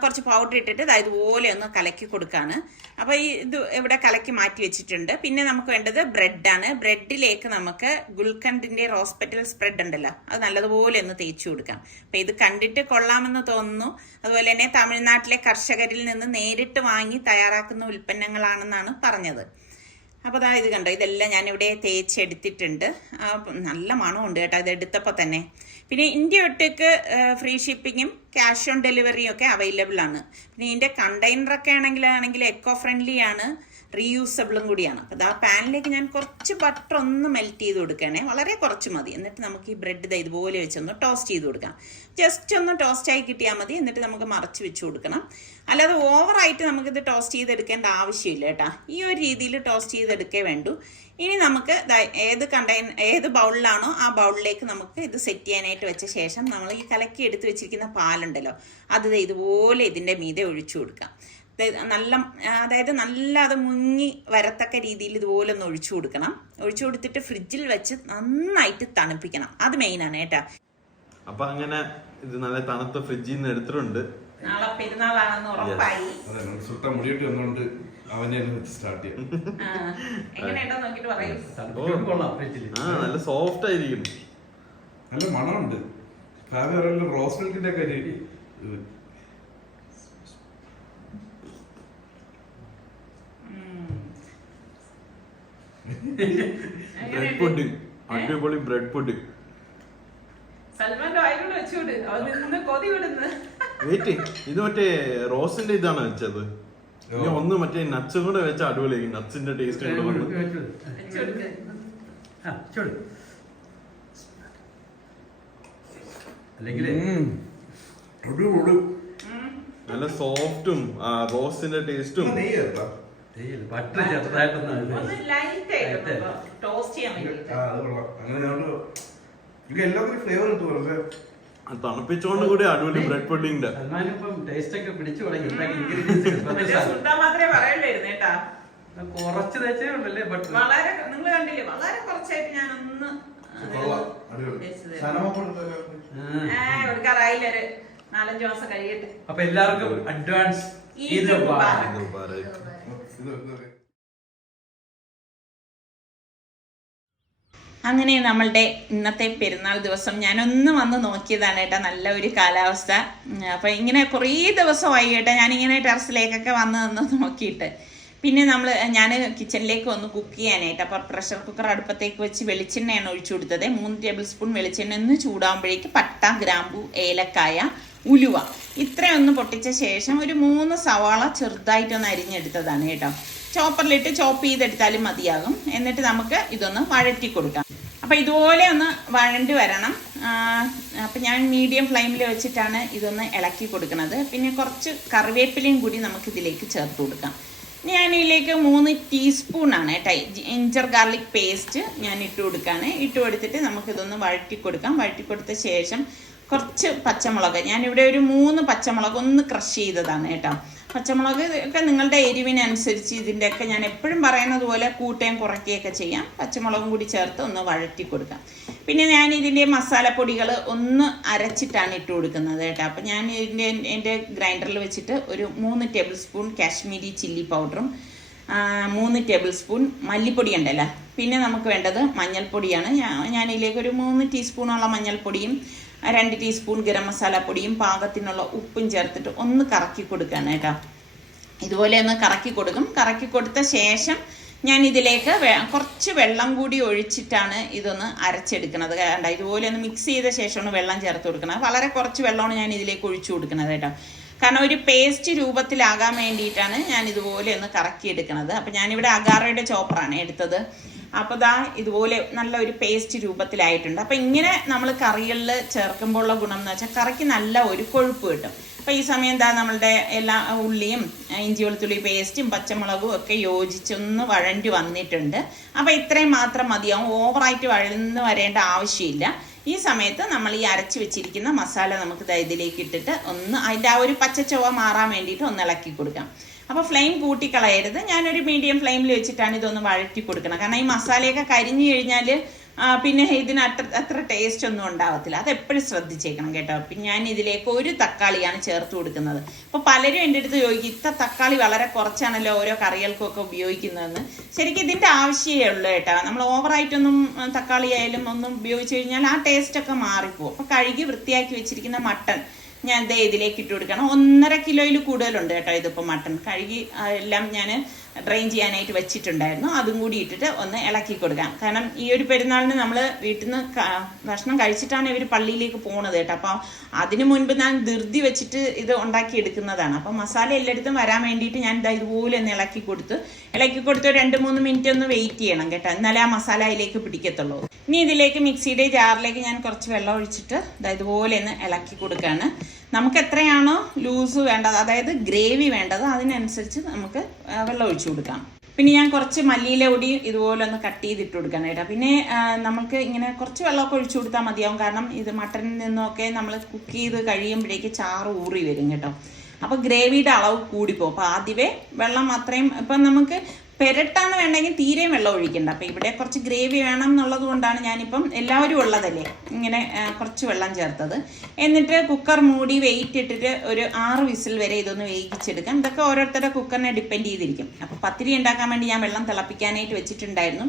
കുറച്ച് പൗഡർ ഇട്ടിട്ട് ഇതുപോലെ ഒന്ന് കലക്കി കൊടുക്കുകയാണ്. അപ്പോൾ ഇത് ഇവിടെ കലക്കി മാറ്റി വെച്ചിട്ടുണ്ട്. പിന്നെ നമുക്ക് വേണ്ടത് ബ്രെഡാണ്. ബ്രെഡിലേക്ക് നമുക്ക് ഗുൽക്കണ്ടിൻ്റെ റോസ് പെറ്റൽ സ്പ്രെഡ് ഉണ്ടല്ലോ, അത് നല്ലതുപോലെ ഒന്ന് തേച്ച് കൊടുക്കാം. അപ്പോൾ ഇത് കണ്ടിട്ട് കൊള്ളാമെന്ന് തോന്നുന്നു. അതുപോലെ തന്നെ തമിഴ്നാട്ടിലെ കർഷകരിൽ നിന്ന് നേരിട്ട് വാങ്ങി തയ്യാറാക്കുന്ന ഉൽപ്പന്നങ്ങളാണെന്നാണ് പറഞ്ഞത്. അപ്പോൾ ഇത് കണ്ടോ, ഇതെല്ലാം ഞാനിവിടെ തേച്ചെടുത്തിട്ടുണ്ട്. നല്ല മണമുണ്ട് കേട്ടോ ഇത് എടുത്തപ്പോൾ തന്നെ. പിന്നെ ഇന്ത്യ ഒട്ടേക്ക് ഫ്രീ ഷിപ്പിങ്ങും ക്യാഷ് ഓൺ ഡെലിവറിയും ഒക്കെ അവൈലബിൾ ആണ്. പിന്നെ ഇതിൻ്റെ കണ്ടെയ്നറൊക്കെ ആണെങ്കിൽ എക്കോ ഫ്രണ്ട്ലി ആണ്, റീയൂസബിളും കൂടിയാണ്. അപ്പോൾ ആ പാനിലേക്ക് ഞാൻ കുറച്ച് ബട്ടർ ഒന്ന് മെൽറ്റ് ചെയ്ത് കൊടുക്കുകയാണേ, വളരെ കുറച്ച് മതി. എന്നിട്ട് നമുക്ക് ഈ ബ്രെഡ് ഇതുപോലെ വെച്ചൊന്ന് ടോസ്റ്റ് ചെയ്ത് കൊടുക്കാം. ജസ്റ്റ് ഒന്ന് ടോസ്റ്റായി കിട്ടിയാൽ മതി. എന്നിട്ട് നമുക്ക് മറച്ച് വെച്ച് കൊടുക്കണം. അല്ലാതെ ഓവറായിട്ട് നമുക്കിത് ടോസ്റ്റ് ചെയ്തെടുക്കേണ്ട ആവശ്യമില്ല കേട്ടോ. ഈ ഒരു രീതിയിൽ ടോസ്റ്റ് ചെയ്തെടുക്കേ വേണ്ടൂ. ഇനി നമുക്ക് ഏത് ബൗളിലാണോ ആ ബൗളിലേക്ക് നമുക്ക് ഇത് സെറ്റ് ചെയ്യാനായിട്ട് വെച്ച ശേഷം നമ്മൾ ഈ കലക്കി എടുത്ത് വെച്ചിരിക്കുന്ന പാലുണ്ടല്ലോ, അത് ഇതുപോലെ ഇതിൻ്റെ മീതെ ഒഴിച്ചു കൊടുക്കാം. നല്ല അത് മുങ്ങി വരത്തക്ക രീതിയിൽ ഇതുപോലെ ഒന്ന് ഒഴിച്ചു കൊടുക്കണം. ഒഴിച്ചു കൊടുത്തിട്ട് ഫ്രിഡ്ജിൽ വെച്ച് നന്നായിട്ട് തണുപ്പിക്കണം. അത് മെയിനാണ് കേട്ടാ. അപ്പൊ അങ്ങനെ ഇത് നല്ല തണുത്ത ഫ്രിഡ്ജിൽ നിന്ന് എടുത്തിട്ടുണ്ട്. നാളെ പെരുന്നാളാണെന്ന് ഉറപ്പായി. എങ്ങനെയുണ്ടോ നോക്കിട്ട് പറയൂ. നല്ല സോഫ്റ്റ് ആയിരിക്കും, നല്ല മണമുണ്ട്. റോസ് മിൽക്കിന്റെ ഒക്കെ ബ്രെഡ് പുഡിംഗ്, അടിപൊളി ബ്രെഡ് പുഡിംഗ്. ഇത് മറ്റേ റോസിന്റെ ഇതാണ് വെച്ചത്. ഇനി ഒന്ന് മറ്റേ നട്സും കൂടെ വെച്ച അടിപൊളി, നട്സിന്റെ ടേസ്റ്റ് കൂടെ വന്ന്. നല്ല സോഫ്റ്റും റോസിന്റെ ടേസ്റ്റും. തണുപ്പിച്ചോണ്ട് കൂടി അടിപൊളി ബ്രെഡ് പുഡിംഗ്. കുറച്ച് തേച്ചേ ഉണ്ടല്ലേ, വളരെ നിങ്ങൾ കണ്ടില്ലേ, വളരെ കുറച്ചായിട്ട് ഞാൻ ഒന്ന് കൊടുക്കാറായില്ല, ഒരു 4-5 മാസം കഴിയട്ടെ. അപ്പൊ എല്ലാവർക്കും അഡ്വാൻസ് ഈദ് മുബാറക്. അങ്ങനെ നമ്മളുടെ ഇന്നത്തെ പെരുന്നാൾ ദിവസം ഞാനൊന്ന് വന്ന് നോക്കിയതാണ് കേട്ടോ. നല്ല ഒരു കാലാവസ്ഥ. അപ്പം ഇങ്ങനെ കുറേ ദിവസമായി കേട്ടോ ഞാനിങ്ങനെ ടെറസിലേക്കൊക്കെ വന്ന് നോക്കിയിട്ട്. പിന്നെ ഞാൻ കിച്ചണിലേക്ക് വന്ന് കുക്ക് ചെയ്യാനായിട്ട്. അപ്പോൾ പ്രഷർ കുക്കർ അടുപ്പത്തേക്ക് വെച്ച് വെളിച്ചെണ്ണയാണ് ഒഴിച്ചു കൊടുത്തത്. 3 ടേബിൾ സ്പൂൺ വെളിച്ചെണ്ണ ഒന്ന് ചൂടാകുമ്പോഴേക്ക് പട്ട, ഗ്രാമ്പു, ഏലക്കായ, ഉലുവ ഇത്രയൊന്ന് പൊട്ടിച്ച ശേഷം ഒരു 3 സവാള ചെറുതായിട്ടൊന്ന് അരിഞ്ഞെടുത്തതാണ് കേട്ടോ. ചോപ്പറിലിട്ട് ചോപ്പ് ചെയ്തെടുത്താലും മതിയാകും. എന്നിട്ട് നമുക്ക് ഇതൊന്ന് വഴറ്റി കൊടുക്കാം. അപ്പം ഇതുപോലെ ഒന്ന് വഴണ്ടി വരണം. അപ്പം ഞാൻ മീഡിയം ഫ്ലെയിമിൽ വെച്ചിട്ടാണ് ഇതൊന്ന് ഇളക്കി കൊടുക്കുന്നത്. പിന്നെ കുറച്ച് കറിവേപ്പിലയും കൂടി നമുക്കിതിലേക്ക് ചേർത്ത് കൊടുക്കാം. ഞാനിതിലേക്ക് 3 ടീസ്പൂണാണ് കേട്ടോ ജിഞ്ചർ ഗാർലിക് പേസ്റ്റ് ഞാൻ ഇട്ട് കൊടുക്കുകയാണ്. ഇട്ട് കൊടുത്തിട്ട് നമുക്കിതൊന്ന് വഴറ്റി കൊടുക്കാം. വഴറ്റി കൊടുത്ത ശേഷം കുറച്ച് പച്ചമുളക്, ഞാനിവിടെ ഒരു 3 പച്ചമുളക് ഒന്ന് ക്രഷ് ചെയ്തതാണ് കേട്ടോ. പച്ചമുളക് ഒക്കെ നിങ്ങളുടെ എരിവിനനുസരിച്ച് ഇതിൻ്റെയൊക്കെ ഞാൻ എപ്പോഴും പറയുന്നത് പോലെ കൂട്ടുകയും കുറയ്ക്കുകയൊക്കെ ചെയ്യാം. പച്ചമുളകും കൂടി ചേർത്ത് ഒന്ന് വഴറ്റി കൊടുക്കാം. പിന്നെ ഞാൻ ഇതിൻ്റെ മസാലപ്പൊടികൾ ഒന്ന് അരച്ചിട്ടാണ് ഇട്ട് കൊടുക്കുന്നത് കേട്ടോ. അപ്പം ഞാൻ എൻ്റെ ഗ്രൈൻഡറിൽ വെച്ചിട്ട് ഒരു 3 ടേബിൾ സ്പൂൺ കാശ്മീരി ചില്ലി പൗഡറും 3 ടേബിൾ സ്പൂൺ മല്ലിപ്പൊടി ഉണ്ടല്ലോ പിന്നെ നമുക്ക് വേണ്ടത് മഞ്ഞൾപ്പൊടിയാണ്. ഞാൻ ഇതിലേക്ക് ഒരു 3 ടീസ്പൂണോളം മഞ്ഞൾപ്പൊടിയും 2 ടീസ്പൂൺ ഗരം മസാല പൊടിയും പാകത്തിനുള്ള ഉപ്പും ചേർത്തിട്ട് ഒന്ന് കറക്കി കൊടുക്കുകയാണ് കേട്ടോ. ഇതുപോലെ ഒന്ന് കറക്കി കൊടുക്കും. കറക്കി കൊടുത്ത ശേഷം ഞാൻ ഇതിലേക്ക് കുറച്ച് വെള്ളം കൂടി ഒഴിച്ചിട്ടാണ് ഇതൊന്ന് അരച്ചെടുക്കുന്നത്. കണ്ട, ഇതുപോലെ ഒന്ന് മിക്സ് ചെയ്ത ശേഷമാണ് വെള്ളം ചേർത്ത് കൊടുക്കുന്നത്. വളരെ കുറച്ച് വെള്ളമാണ് ഞാൻ ഇതിലേക്ക് ഒഴിച്ചു കൊടുക്കുന്നത് കേട്ടോ. കാരണം ഒരു പേസ്റ്റ് രൂപത്തിലാകാൻ വേണ്ടിയിട്ടാണ് ഞാൻ ഇതുപോലെ ഒന്ന് കറക്കി എടുക്കുന്നത്. അപ്പം ഞാനിവിടെ അഗാറയുടെ ചോപ്പറാണ് എടുത്തത്. അപ്പോൾ ദാ ഇതുപോലെ നല്ല ഒരു പേസ്റ്റ് രൂപത്തിലായിട്ടുണ്ട്. അപ്പം ഇങ്ങനെ നമ്മൾ കറികളിൽ ചേർക്കുമ്പോഴുള്ള ഗുണം എന്ന് വെച്ചാൽ കറിക്ക് നല്ല ഒരു കൊഴുപ്പ് കിട്ടും. അപ്പോൾ ഈ സമയം എന്താ നമ്മളുടെ എല്ലാ ഉള്ളിയും ഇഞ്ചി വെളുത്തുള്ളി പേസ്റ്റും പച്ചമുളകും ഒക്കെ യോജിച്ചൊന്ന് വഴണ്ടി വന്നിട്ടുണ്ട്. അപ്പോൾ ഇത്രയും മാത്രം മതിയാവും. ഓവറായിട്ട് വഴന്ന് വരേണ്ട ആവശ്യമില്ല. ഈ സമയത്ത് നമ്മൾ ഈ അരച്ച് വെച്ചിരിക്കുന്ന മസാല നമുക്ക് ഇതിലേക്ക് ഇട്ടിട്ട് ഒന്ന് അതിൻ്റെ ആ ഒരു പച്ചച്ചുവ മാറാൻ വേണ്ടിയിട്ട് ഒന്ന് ഇളക്കി കൊടുക്കാം. അപ്പോൾ ഫ്ലെയിം കൂട്ടിക്കളയരുത്. ഞാനൊരു മീഡിയം ഫ്ലെയിമിൽ വെച്ചിട്ടാണ് ഇതൊന്ന് വഴറ്റി കൊടുക്കണം. കാരണം ഈ മസാലയൊക്കെ കരിഞ്ഞു കഴിഞ്ഞാൽ പിന്നെ ഇതിന് അത്ര ടേസ്റ്റ് ഒന്നും ഉണ്ടാവത്തില്ല. അതെപ്പോഴും ശ്രദ്ധിച്ചേക്കണം കേട്ടോ. പിന്നെ ഞാൻ ഇതിലേക്ക് ഒരു തക്കാളിയാണ് ചേർത്ത് കൊടുക്കുന്നത്. അപ്പോൾ പലരും എൻ്റെ അടുത്ത് ചോദിക്കും, ഇത്ര തക്കാളി വളരെ കുറച്ചാണല്ലോ ഓരോ കറികൾക്കൊക്കെ ഉപയോഗിക്കുന്നതെന്ന്. ശരിക്കും ഇതിൻ്റെ ആവശ്യമേ ഉള്ളൂ കേട്ടോ. നമ്മൾ ഓവറായിട്ടൊന്നും തക്കാളി ആയാലും ഒന്നും ഉപയോഗിച്ച് കഴിഞ്ഞാൽ ആ ടേസ്റ്റൊക്കെ മാറിപ്പോവും. അപ്പോൾ കഴുകി വൃത്തിയാക്കി വെച്ചിരിക്കുന്ന മട്ടൺ ഞാൻ ഇതിലേക്ക് ഇട്ട് കൊടുക്കണം. 1.5 കിലോയിൽ കൂടുതലുണ്ട് കേട്ടോ. ഇതിപ്പോൾ മട്ടൺ കഴുകി എല്ലാം ഞാൻ ഡ്രെയിൻ ചെയ്യാനായിട്ട് വെച്ചിട്ടുണ്ടായിരുന്നു. അതും കൂടി ഇട്ടിട്ട് ഒന്ന് ഇളക്കി കൊടുക്കാം. കാരണം ഈ ഒരു പെരുന്നാളിന് നമ്മൾ വീട്ടിൽ നിന്ന് ഭക്ഷണം കഴിച്ചിട്ടാണ് ഇവർ പള്ളിയിലേക്ക് പോണത് കേട്ടോ. അപ്പോൾ അതിന് മുൻപ് ഞാൻ ധൃതി വെച്ചിട്ട് ഇത് ഉണ്ടാക്കി എടുക്കുന്നതാണ്. അപ്പോൾ മസാല എല്ലായിടത്തും വരാൻ വേണ്ടിയിട്ട് ഞാൻ ഇതുപോലെ ഒന്ന് ഇളക്കി കൊടുത്ത് 2-3 മിനിറ്റ് ഒന്ന് വെയിറ്റ് ചെയ്യണം കേട്ടോ. എന്നാലേ ആ മസാല അതിലേക്ക് പിടിക്കത്തുള്ളൂ. ഇനി ഇതിലേക്ക് മിക്സിയുടെ ജാറിലേക്ക് ഞാൻ കുറച്ച് വെള്ളം ഒഴിച്ചിട്ട് ഇതുപോലെ ഒന്ന് ഇളക്കി കൊടുക്കുകയാണ്. നമുക്ക് എത്രയാണോ ലൂസ് വേണ്ടത്, അതായത് ഗ്രേവി വേണ്ടത്, അതിനനുസരിച്ച് നമുക്ക് വെള്ളം ഒഴിച്ചു കൊടുക്കാം. പിന്നെ ഞാൻ കുറച്ച് മല്ലിയില പൊടി ഇതുപോലെ ഒന്ന് കട്ട് ചെയ്തിട്ട് കൊടുക്കണം കേട്ടോ. പിന്നെ നമുക്ക് ഇങ്ങനെ കുറച്ച് വെള്ളമൊക്കെ ഒഴിച്ചു കൊടുത്താൽ മതിയാവും. കാരണം ഇത് മട്ടനിൽ നിന്നൊക്കെ നമ്മൾ കുക്ക് ചെയ്ത് കഴിയുമ്പോഴേക്ക് ചാറ് ഊറി വരും കേട്ടോ. അപ്പോൾ ഗ്രേവിയുടെ അളവ് കൂടിപ്പോകും. അപ്പോൾ ആദ്യമേ വെള്ളം അത്രയും, ഇപ്പം നമുക്ക് പെരട്ടാണ് വേണ്ടെങ്കിൽ തീരെയും വെള്ളം ഒഴിക്കണ്ട. അപ്പം ഇവിടെ കുറച്ച് ഗ്രേവി വേണം എന്നുള്ളത് കൊണ്ടാണ് ഞാനിപ്പം എല്ലാവരും ഉള്ളതല്ലേ ഇങ്ങനെ കുറച്ച് വെള്ളം ചേർത്തത്. എന്നിട്ട് കുക്കർ മൂടി വെയിറ്റ് ഇട്ടിട്ട് ഒരു 6 വിസിൽ വരെ ഇതൊന്ന് വേവിച്ചെടുക്കാം. ഇതൊക്കെ ഓരോരുത്തരുടെ കുക്കറിനെ ഡിപ്പെൻഡ് ചെയ്തിരിക്കും. അപ്പോൾ പത്തിരി ഉണ്ടാക്കാൻ വേണ്ടി ഞാൻ വെള്ളം തിളപ്പിക്കാനായിട്ട് വെച്ചിട്ടുണ്ടായിരുന്നു.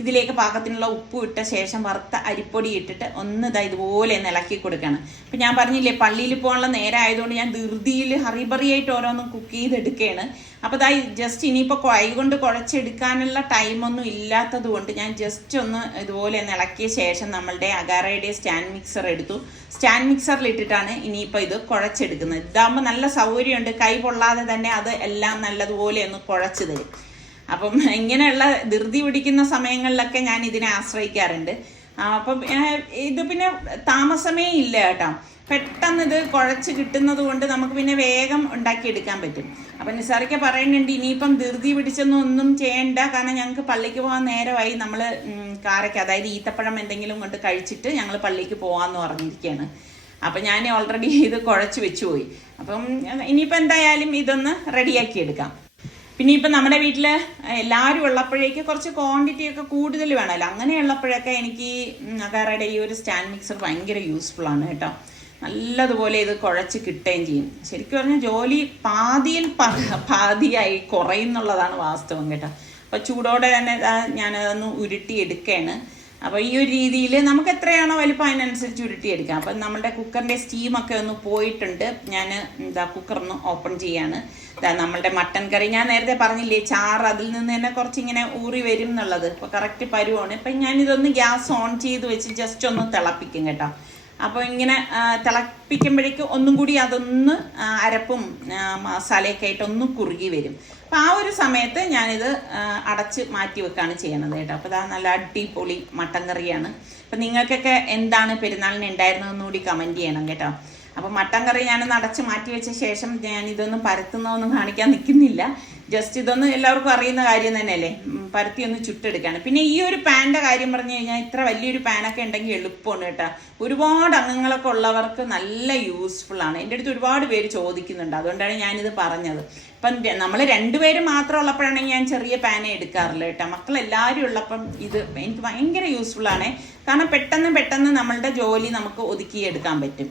ഇതിലേക്ക് പാകത്തിനുള്ള ഉപ്പ് ഇട്ട ശേഷം വറുത്ത അരിപ്പൊടി ഇട്ടിട്ട് ഒന്ന് ഇതുപോലെ ഒന്ന് ഇളക്കി കൊടുക്കണം. അപ്പം ഞാൻ പറഞ്ഞില്ലേ പള്ളിയിൽ പോകാനുള്ള നേരം ആയതുകൊണ്ട് ഞാൻ ധൃതിയിൽ ഹറിബറിയായിട്ട് ഓരോന്നും കുക്ക് ചെയ്തെടുക്കുകയാണ്. അപ്പോൾ ജസ്റ്റ് ഇനിയിപ്പോൾ കൈകൊണ്ട് കുഴച്ചെടുക്കാനുള്ള ടൈമൊന്നും ഇല്ലാത്തത് കൊണ്ട് ഞാൻ ജസ്റ്റ് ഒന്ന് ഇതുപോലെ ഒന്ന് ഇളക്കിയ ശേഷം നമ്മളുടെ അഗാറയുടെ സ്റ്റാൻഡ് മിക്സർ എടുത്തു. സ്റ്റാൻഡ് മിക്സറിൽ ഇട്ടിട്ടാണ് ഇനിയിപ്പോൾ ഇത് കുഴച്ചെടുക്കുന്നത്. ഇതാകുമ്പോൾ നല്ല സൗകര്യമുണ്ട്. കൈ പൊള്ളാതെ തന്നെ അത് എല്ലാം നല്ലതുപോലെ ഒന്ന് കുഴച്ച് തരും. അപ്പം ഇങ്ങനെയുള്ള ധൃതി പിടിക്കുന്ന സമയങ്ങളിലൊക്കെ ഞാൻ ഇതിനെ ആശ്രയിക്കാറുണ്ട്. അപ്പം ഇത് പിന്നെ താമസമേ ഇല്ല കേട്ടോ. പെട്ടെന്ന് ഇത് കുഴച്ച് കിട്ടുന്നത് കൊണ്ട് നമുക്ക് പിന്നെ വേഗം ഉണ്ടാക്കിയെടുക്കാൻ പറ്റും. അപ്പം നിസാറിക്ക പറയുന്നുണ്ട് ഇനിയിപ്പം ധൃതി പിടിച്ചൊന്നും ഒന്നും ചെയ്യണ്ട, കാരണം ഞങ്ങൾക്ക് പള്ളിക്ക് പോകാൻ നേരമായി. നമ്മൾ കാരയ്ക്ക്, അതായത് ഈത്തപ്പഴം എന്തെങ്കിലും കൊണ്ട് കഴിച്ചിട്ട് ഞങ്ങൾ പള്ളിക്ക് പോകാമെന്ന് പറഞ്ഞിരിക്കുകയാണ്. അപ്പം ഞാൻ ഓൾറെഡി ഇത് കുഴച്ച് വെച്ചു പോയി. അപ്പം ഇനിയിപ്പോൾ എന്തായാലും ഇതൊന്ന് റെഡിയാക്കി എടുക്കാം. പിന്നെ ഇപ്പം നമ്മുടെ വീട്ടിൽ എല്ലാവരും ഉള്ളപ്പോഴേക്ക് കുറച്ച് ക്വാണ്ടിറ്റി ഒക്കെ കൂടുതൽ വേണമല്ലോ. അങ്ങനെയുള്ളപ്പോഴൊക്കെ എനിക്ക് അഗാറയുടെ ഈ ഒരു സ്റ്റാൻഡ് മിക്സർ ഭയങ്കര യൂസ്ഫുൾ ആണ് കേട്ടോ. നല്ലതുപോലെ ഇത് കുഴച്ച് കിട്ടുകയും ചെയ്യും. ശരിക്കും പറഞ്ഞാൽ ജോലി പാതിയായി കുറയുന്നുള്ളതാണ് വാസ്തവം കേട്ടോ. അപ്പോൾ ചൂടോടെ തന്നെ ഞാനതൊന്ന് ഉരുട്ടിയെടുക്കുകയാണ്. അപ്പോൾ ഈ ഒരു രീതിയിൽ നമുക്ക് എത്രയാണോ വലിപ്പം അതിനനുസരിച്ച് ഉരുട്ടിയെടുക്കാം. അപ്പം നമ്മുടെ കുക്കറിൻ്റെ സ്റ്റീമൊക്കെ ഒന്ന് പോയിട്ടുണ്ട്. ഞാൻ കുക്കറൊന്ന് ഓപ്പൺ ചെയ്യാണ്. നമ്മളുടെ മട്ടൻ കറി ഞാൻ നേരത്തെ പറഞ്ഞില്ലേ ചാറ് അതിൽ നിന്ന് തന്നെ കുറച്ചിങ്ങനെ ഊറി വരും എന്നുള്ളത്. ഇപ്പോൾ കറക്റ്റ് പരുവാണ്. ഇപ്പം ഞാനിതൊന്ന് ഗ്യാസ് ഓൺ ചെയ്ത് വെച്ച് ജസ്റ്റ് ഒന്ന് തിളപ്പിക്കും കേട്ടോ. അപ്പോൾ ഇങ്ങനെ തിളപ്പിക്കുമ്പോഴേക്ക് ഒന്നും കൂടി അതൊന്ന് അരപ്പും മസാലയൊക്കെ ആയിട്ട് ഒന്ന് കുറുകി വരും. അപ്പോൾ ആ ഒരു സമയത്ത് ഞാനിത് അടച്ച് മാറ്റി വെക്കുകയാണ് ചെയ്യണത് കേട്ടോ. അപ്പോൾ ഇതാ നല്ല അടിപൊളി മട്ടൻ കറിയാണ്. അപ്പം നിങ്ങൾക്കൊക്കെ എന്താണ് പെരുന്നാളിന് ഉണ്ടായിരുന്നതെന്ന് കൂടി കമൻറ്റ് ചെയ്യണം കേട്ടോ. അപ്പോൾ മട്ടൻ കറി ഞാനൊന്ന് അടച്ച് മാറ്റി വെച്ച ശേഷം ഞാനിതൊന്നും പരത്തുന്നതൊന്നും കാണിക്കാൻ നിൽക്കുന്നില്ല. ജസ്റ്റ് ഇതൊന്നും എല്ലാവർക്കും അറിയുന്ന കാര്യം തന്നെയല്ലേ, പരത്തി ഒന്ന് ചുട്ടെടുക്കുകയാണ്. പിന്നെ ഈ ഒരു പാൻ്റെ കാര്യം പറഞ്ഞു കഴിഞ്ഞാൽ ഇത്ര വലിയൊരു പാനൊക്കെ ഉണ്ടെങ്കിൽ എളുപ്പമാണ് കേട്ടോ. ഒരുപാട് അംഗങ്ങളൊക്കെ ഉള്ളവർക്ക് നല്ല യൂസ്ഫുൾ ആണ്. എൻ്റെ അടുത്ത് ഒരുപാട് പേര് ചോദിക്കുന്നുണ്ട്, അതുകൊണ്ടാണ് ഞാനിത് പറഞ്ഞത്. ഇപ്പം നമ്മൾ 2 പേര് മാത്രം ഉള്ളപ്പോഴാണെങ്കിൽ ഞാൻ ചെറിയ പാനേ എടുക്കാറില്ല കേട്ടോ. മക്കളെല്ലാവരും ഉള്ളപ്പം ഇത് എനിക്ക് ഭയങ്കര യൂസ്ഫുൾ ആണ്. കാരണം പെട്ടെന്ന് നമ്മളുടെ ജോലി നമുക്ക് ഒതുക്കിയെടുക്കാൻ പറ്റും.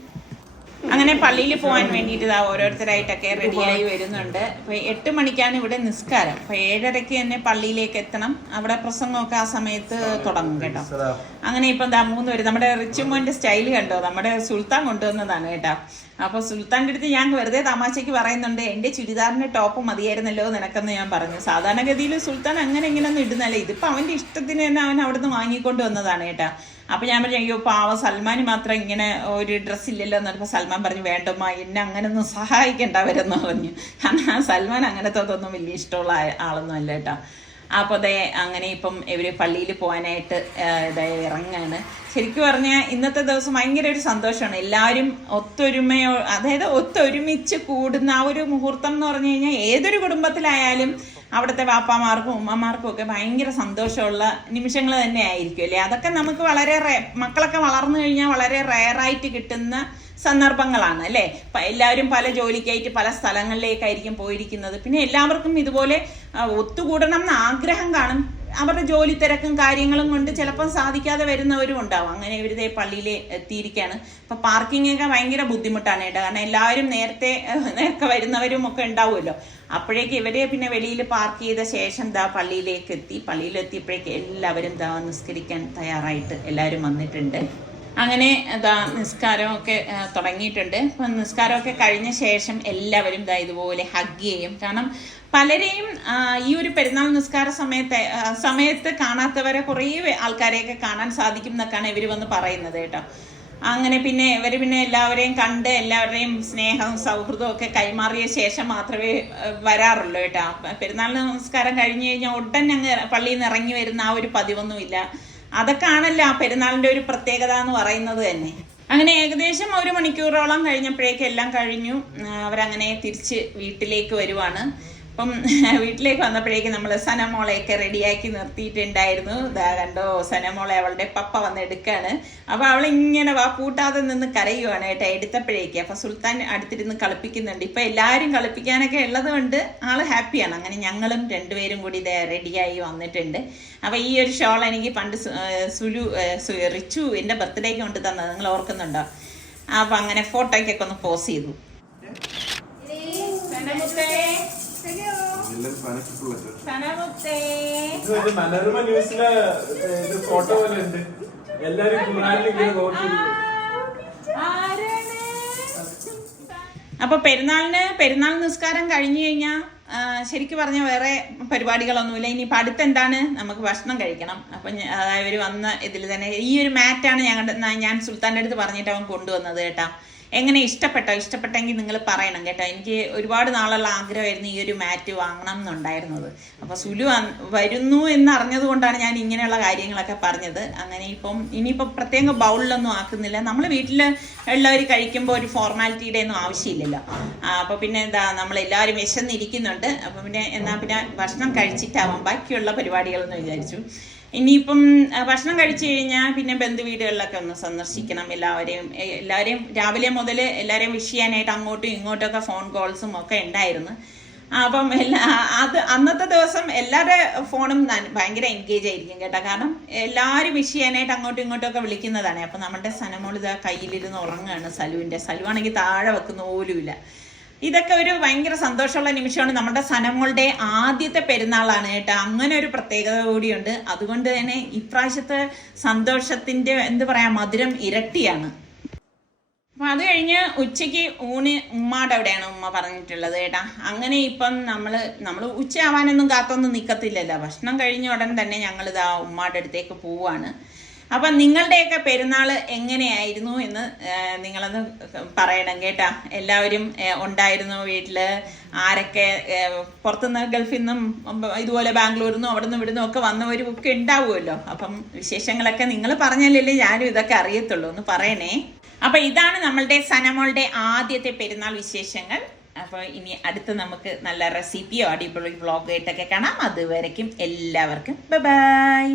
അങ്ങനെ പള്ളിയിൽ പോകാൻ വേണ്ടിയിട്ട് ഇതാ ഓരോരുത്തരായിട്ടൊക്കെ റെഡിയായി വരുന്നുണ്ട്. അപ്പോൾ 8 മണിക്കാണ് ഇവിടെ നിസ്കാരം. അപ്പോൾ 7:30 തന്നെ പള്ളിയിലേക്ക് എത്തണം. അവിടെ പ്രസംഗമൊക്കെ ആ സമയത്ത് തുടങ്ങും കേട്ടോ. അങ്ങനെ ഇപ്പം 3 പേര് നമ്മുടെ റിച്ചുമോന്റെ സ്റ്റൈൽ കണ്ടോ, നമ്മുടെ സുൽത്താൻ കൊണ്ടുവന്നതാണ് കേട്ടോ. അപ്പോൾ സുൽത്താൻ്റെ അടുത്ത് ഞാൻ വെറുതെ തമാശയ്ക്ക് പറയുന്നുണ്ട്, എൻ്റെ ചുരിദാറിൻ്റെ ടോപ്പ് മതിയായിരുന്നല്ലോ നിനക്കെന്ന് ഞാൻ പറഞ്ഞു. സാധാരണഗതിയിൽ സുൽത്താൻ അങ്ങനെ ഇങ്ങനെയൊന്നും ഇടുന്നല്ലേ, ഇതിപ്പോൾ അവൻ്റെ ഇഷ്ടത്തിന് തന്നെ അവൻ അവിടുന്ന് വാങ്ങിക്കൊണ്ട് വന്നതാണ് കേട്ടോ. അപ്പോൾ ഞാൻ പറഞ്ഞു, അയ്യോ പാവം സൽമാൻ മാത്രം ഇങ്ങനെ ഒരു ഡ്രസ്സ് ഇല്ലല്ലോ എന്ന് പറഞ്ഞപ്പോൾ സൽമാൻ പറഞ്ഞു, വേണ്ടമ്മ എന്നെ അങ്ങനെയൊന്നും സഹായിക്കണ്ട അവരെന്ന് പറഞ്ഞു. കാരണം സൽമാൻ അങ്ങനത്തെ അതൊന്നും വലിയ ഇഷ്ടമുള്ള ആളൊന്നും അല്ല കേട്ടോ. അപ്പോൾ അതെ അങ്ങനെ ഇപ്പം ഇവർ പള്ളിയിൽ പോകാനായിട്ട് ഇറങ്ങാണ്. ശരിക്കും പറഞ്ഞാൽ ഇന്നത്തെ ദിവസം ഭയങ്കര ഒരു സന്തോഷമാണ്. എല്ലാവരും അതായത് ഒത്തൊരുമിച്ച് കൂടുന്ന ആ ഒരു മുഹൂർത്തം എന്ന് പറഞ്ഞു കഴിഞ്ഞാൽ ഏതൊരു കുടുംബത്തിലായാലും അവിടുത്തെ വാപ്പാമാർക്കും ഉമ്മമാർക്കും ഒക്കെ ഭയങ്കര സന്തോഷമുള്ള നിമിഷങ്ങൾ തന്നെ ആയിരിക്കും അല്ലേ. അതൊക്കെ നമുക്ക് വളരെ മക്കളൊക്കെ വളർന്നു കഴിഞ്ഞാൽ വളരെ റെയറായിട്ട് കിട്ടുന്ന സന്ദർഭങ്ങളാണ് അല്ലേ. എല്ലാവരും പല ജോലിക്കായിട്ട് പല സ്ഥലങ്ങളിലേക്കായിരിക്കും പോയിരിക്കുന്നത്. പിന്നെ എല്ലാവർക്കും ഇതുപോലെ ഒത്തുകൂടണം എന്ന് ആഗ്രഹം കാണും. അവരുടെ ജോലി തിരക്കും കാര്യങ്ങളും കൊണ്ട് ചിലപ്പം സാധിക്കാതെ വരുന്നവരും ഉണ്ടാവും. അങ്ങനെ ഇവരിതേ പള്ളിയിൽ എത്തിയിരിക്കുകയാണ്. അപ്പം പാർക്കിംഗ് ഒക്കെ ഭയങ്കര ബുദ്ധിമുട്ടാണ് കേട്ടോ. കാരണം എല്ലാവരും നേരത്തെ വരുന്നവരും ഒക്കെ ഉണ്ടാവുമല്ലോ. അപ്പോഴേക്ക് ഇവരെ പിന്നെ വെളിയിൽ പാർക്ക് ചെയ്ത ശേഷം പള്ളിയിലേക്ക് എത്തി. പള്ളിയിലെത്തിയപ്പോഴേക്ക് എല്ലാവരും നിസ്കരിക്കാൻ തയ്യാറായിട്ട് എല്ലാവരും വന്നിട്ടുണ്ട്. അങ്ങനെ നിസ്കാരമൊക്കെ തുടങ്ങിയിട്ടുണ്ട്. അപ്പം നിസ്കാരമൊക്കെ കഴിഞ്ഞ ശേഷം എല്ലാവരും ഇതുപോലെ ഹഗ് ചെയ്യും. കാരണം പലരെയും ഈ ഒരു പെരുന്നാൾ നിസ്കാര സമയത്ത് കാണാത്തവരെ കുറേ ആൾക്കാരെയൊക്കെ കാണാൻ സാധിക്കും എന്നൊക്കെയാണ് ഇവർ വന്ന് പറയുന്നത് കേട്ടോ. അങ്ങനെ പിന്നെ ഇവർ എല്ലാവരെയും കണ്ട് എല്ലാവരുടെയും സ്നേഹവും സൗഹൃദവും ഒക്കെ കൈമാറിയ ശേഷം മാത്രമേ വരാറുള്ളൂ കേട്ടോ. പെരുന്നാൾ നമസ്കാരം കഴിഞ്ഞു കഴിഞ്ഞാൽ ഉടൻ അങ്ങ് പള്ളിയിൽ നിന്ന് ഇറങ്ങി വരുന്ന ആ ഒരു പതിവൊന്നുമില്ല. അതൊക്കെ ആണല്ലോ ആ പെരുന്നാളിന്റെ ഒരു പ്രത്യേകത എന്ന് പറയുന്നത് തന്നെ. അങ്ങനെ ഏകദേശം 1 മണിക്കൂറോളം കഴിഞ്ഞപ്പോഴേക്കും എല്ലാം കഴിഞ്ഞു. അവരങ്ങനെ തിരിച്ച് വീട്ടിലേക്ക് വരുവാണ്. അപ്പം വീട്ടിലേക്ക് വന്നപ്പോഴേക്കും നമ്മൾ സനമോളെയൊക്കെ റെഡിയാക്കി നിർത്തിയിട്ടുണ്ടായിരുന്നു. കണ്ടോ സനമോളെ അവളുടെ പപ്പ വന്ന് എടുക്കാണ്. അപ്പോൾ അവളിങ്ങനെ പൂട്ടാതെ നിന്ന് കരയുവാണ് കേട്ടോ എടുത്തപ്പോഴേക്ക്. അപ്പം സുൽത്താൻ അടുത്തിരുന്ന് കളിപ്പിക്കുന്നുണ്ട്. ഇപ്പം എല്ലാവരും കളിപ്പിക്കാനൊക്കെ ഉള്ളത് കൊണ്ട് ആള് ഹാപ്പിയാണ്. അങ്ങനെ ഞങ്ങളും 2 പേരും കൂടി റെഡിയായി വന്നിട്ടുണ്ട്. അപ്പം ഈ ഒരു ഷോൾ എനിക്ക് പണ്ട് റിച്ചു എൻ്റെ ബർത്ത്ഡേക്ക് കൊണ്ട് തന്നത് നിങ്ങൾ ഓർക്കുന്നുണ്ടോ? അപ്പം അങ്ങനെ ഫോട്ടോയ്ക്കൊക്കെ ഒന്ന് പോസ് ചെയ്തു. മനോരമ ന്യൂസിലെ ഫോട്ടോ പോലെ ഉണ്ട്. എല്ലാരും അപ്പൊ പെരുന്നാൾ നിസ്കാരം കഴിഞ്ഞു കഴിഞ്ഞാൽ ശരിക്കും പറഞ്ഞ വേറെ പരിപാടികളൊന്നുമില്ല. ഇനിയിപ്പോൾ അടുത്തെന്താണ്, നമുക്ക് ഭക്ഷണം കഴിക്കണം. അപ്പം ഇവർ വന്ന ഇതിൽ തന്നെ ഈ ഒരു മാറ്റാണ് ഞാൻ സുൽത്താൻ്റെ അടുത്ത് പറഞ്ഞിട്ട് അവൻ കൊണ്ടുവന്നത് കേട്ടോ. എങ്ങനെ ഇഷ്ടപ്പെട്ടെങ്കിൽ നിങ്ങൾ പറയണം കേട്ടോ. എനിക്ക് ഒരുപാട് നാളുള്ള ആഗ്രഹമായിരുന്നു ഈ ഒരു മാറ്റ് വാങ്ങണം എന്നുണ്ടായിരുന്നത്. അപ്പോൾ സുലു വരുന്നു എന്നറിഞ്ഞത് കൊണ്ടാണ് ഞാൻ ഇങ്ങനെയുള്ള കാര്യങ്ങളൊക്കെ പറഞ്ഞത്. അങ്ങനെ ഇനിയിപ്പം പ്രത്യേക ബൗളിലൊന്നും ആക്കുന്നില്ല. നമ്മൾ വീട്ടിൽ ഉള്ളവർ കഴിക്കുമ്പോൾ ഒരു ഫോർമാലിറ്റിയുടെ ഒന്നും ആവശ്യമില്ലല്ലോ. അപ്പോൾ പിന്നെ നമ്മളെല്ലാവരും വിശന്നിരിക്കുന്നുണ്ട്. അപ്പോൾ പിന്നെ ഭക്ഷണം കഴിച്ചിട്ടാവാം ബാക്കിയുള്ള പരിപാടികളെന്ന് വിചാരിച്ചു. ഇനിയിപ്പം ഭക്ഷണം കഴിച്ചു കഴിഞ്ഞാൽ പിന്നെ ബന്ധുവീടുകളിലൊക്കെ ഒന്ന് സന്ദർശിക്കണം. എല്ലാവരെയും രാവിലെ മുതൽ എല്ലാവരെയും വിഷ് ചെയ്യാനായിട്ട് അങ്ങോട്ടും ഇങ്ങോട്ടൊക്കെ ഫോൺ കോൾസും ഒക്കെ ഉണ്ടായിരുന്നു. അപ്പം അന്നത്തെ ദിവസം എല്ലാവരുടെ ഫോണും ഭയങ്കര എൻഗേജ് ആയിരിക്കും കേട്ടോ. കാരണം എല്ലാവരും വിഷ് ചെയ്യാനായിട്ട് അങ്ങോട്ടും ഇങ്ങോട്ടും ഒക്കെ വിളിക്കുന്നതാണ്. അപ്പം നമ്മുടെ സനമോൾ കയ്യിലിരുന്ന് ഉറങ്ങുകയാണ്. സലുവാണെങ്കിൽ താഴെ വെക്കുന്ന പോലുമില്ല. ഇതൊക്കെ ഒരു ഭയങ്കര സന്തോഷമുള്ള നിമിഷമാണ്. നമ്മുടെ സനമോളുടെ ആദ്യത്തെ പെരുന്നാളാണ് കേട്ടോ. അങ്ങനെ ഒരു പ്രത്യേകത കൂടിയുണ്ട്. അതുകൊണ്ട് തന്നെ ഇപ്രാവശ്യത്തെ സന്തോഷത്തിന്റെ മധുരം ഇരട്ടിയാണ്. അപ്പം അത് കഴിഞ്ഞ് ഉച്ചയ്ക്ക് ഉമ്മാടെ അവിടെയാണ് ഉമ്മ പറഞ്ഞിട്ടുള്ളത് കേട്ടാ. അങ്ങനെ ഇപ്പം നമ്മൾ ഉച്ചയാവാനൊന്നും കാത്തൊന്നും നിൽക്കത്തില്ലല്ലോ. ഭക്ഷണം കഴിഞ്ഞ ഉടൻ തന്നെ ഞങ്ങൾ ഉമ്മാടെ അടുത്തേക്ക് പോവാണ്. അപ്പം നിങ്ങളുടെയൊക്കെ പെരുന്നാൾ എങ്ങനെയായിരുന്നു എന്ന് നിങ്ങളൊന്ന് പറയണം കേട്ടാ. എല്ലാവരും ഉണ്ടായിരുന്നു വീട്ടിൽ? ആരൊക്കെ പുറത്തുനിന്ന് ഗൾഫിൽ നിന്നും ഇതുപോലെ ബാംഗ്ലൂരിൽ നിന്നും അവിടെ നിന്നും ഇവിടെ നിന്നും ഒക്കെ വന്നവരും ഒക്കെ ഉണ്ടാവുമല്ലോ. അപ്പം വിശേഷങ്ങളൊക്കെ നിങ്ങൾ പറഞ്ഞാലല്ലേ ഞാനും ഇതൊക്കെ അറിയത്തുള്ളൂ. ഒന്ന് പറയണേ. അപ്പം ഇതാണ് നമ്മളുടെ സനമോളുടെ ആദ്യത്തെ പെരുന്നാൾ വിശേഷങ്ങൾ. അപ്പോൾ ഇനി അടുത്ത് നമുക്ക് നല്ല റെസിപ്പിയോ അടിപൊളി വ്ളോഗായിട്ടൊക്കെ കാണാം. അതുവരയ്ക്കും എല്ലാവർക്കും ബൈ.